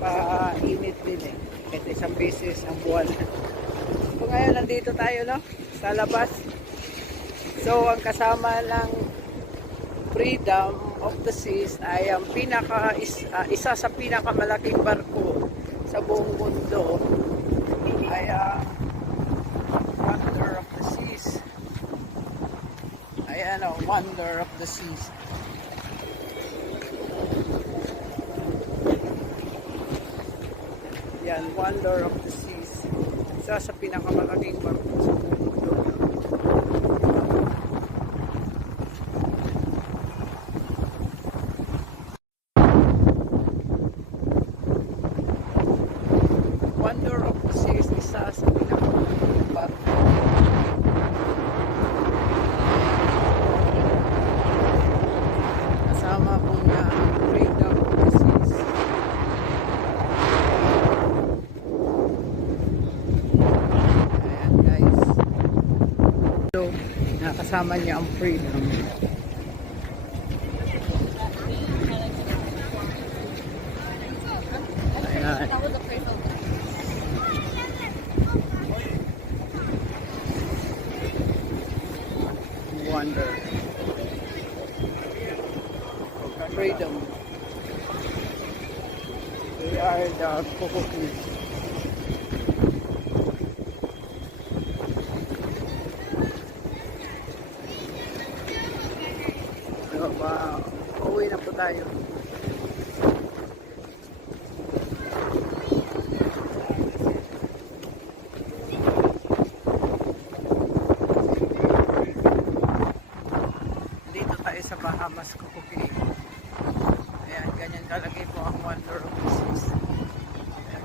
napaka-init din eh. Kahit isang beses ang buwan. So ngayon nandito tayo no, sa labas. So ang kasama ng Freedom of the Seas ay ang isa sa pinakamalaking barko sa buong mundo ay Wonder of the Seas. Ayan o, Wonder of the Seas. Yan, Wonder of the Seas. Isa sa pinakamalaking barko sa buong mundo. Wonder of the Seas, isa sa pinakamalaking barko. Kasama po niya ang Freedom of the Seas. Ayan guys. So, nakasama niya ang Freedom. Ayan. Wonder. Freedom. We are the Kukukin. So, pauwi na po tayo. Dito tayo sa Bahamas, Kukukin. Ayan, ganyan kalaki po ang Wonder of the Seas. Ayan,